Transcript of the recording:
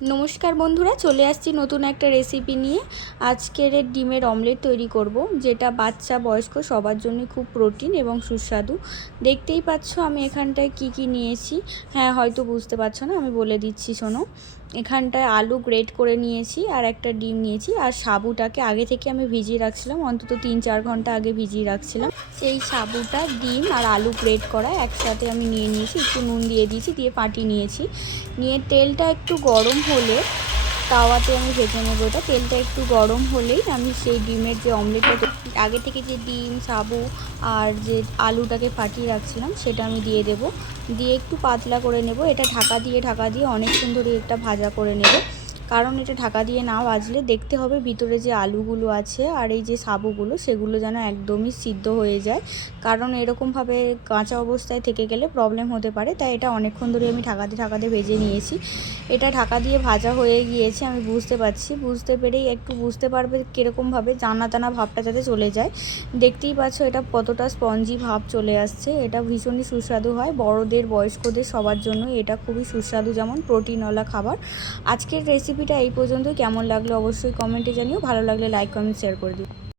নমস্কার বন্ধুরা, চলে আসছি নতুন একটা রেসিপি নিয়ে। আজকের ডিমের অমলেট তৈরি করব, যেটা বাচ্চা বয়স্ক সবার জন্য খুব প্রোটিন এবং সুস্বাদু। দেখতেই পাচ্ছ আমি এখানটায় কি কি নিয়েছি। হ্যাঁ, হয়তো বুঝতে পারছো না, আমি বলে দিচ্ছি শোনো। এখানটায় আলু গ্রেট করে নিয়েছি, আর একটা ডিম নিয়েছি, আর সাবুটাকে আগে থেকে আমি ভিজিয়ে রাখছিলাম, অন্তত 3-4 ঘন্টা আগে ভিজিয়ে রাখছিলাম। সেই সাবুটা, ডিম আর আলু গ্রেট করা একসাথে আমি নিয়ে নিয়েছি, একটু নুন দিয়ে দিয়েছি, দিয়ে ফাটিয়ে নিয়েছি। নিয়ে তেলটা একটু গরম হলে তাওয়াতে আমি ভেজে নেবো। এটা তেলটা একটু গরম হলেই আমি সেই ডিমের যে অমলেটটা আগে থেকে যে ডিম, সাবু আর যে আলুটাকে ফাটিয়ে রাখছিলাম সেটা আমি দিয়ে দেব। দিয়ে একটু পাতলা করে নেব। এটা ঢাকা দিয়ে অনেকক্ষণ ধরে একটা ভাজা করে নেব, কারণ এটা ঢাকা দিয়ে না ভাজলে দেখতে হবে ভিতরে যে আলুগুলো আছে আর এই যে সাবুগুলো সেগুলো যেন একদমই সিদ্ধ হয়ে যায়, কারণ এরকমভাবে কাঁচা অবস্থায় থেকে গেলে প্রবলেম হতে পারে। তাই এটা অনেকক্ষণ ধরে আমি ঢাকাতে ভেজে নিয়েছি। এটা ঢাকা দিয়ে ভাজা হয়ে গিয়েছে, আমি বুঝতে পারছি। বুঝতে পেরেই একটু বুঝতে পারবে কীরকমভাবে জানা টানা ভাবটা যাতে চলে যায়। দেখতেই পাচ্ছ এটা কতটা স্পঞ্জি ভাব চলে আসছে। এটা ভীষণই সুস্বাদু হয়, বড়দের বয়স্কদের সবার জন্য এটা খুবই সুস্বাদু, যেমন প্রোটিনওয়ালা খাবার। আজকের রেসিপিটা এই পর্যন্তই। কেমন লাগলো অবশ্যই কমেন্টে জানিও, ভালো লাগলে লাইক কমেন্ট শেয়ার করে দিও।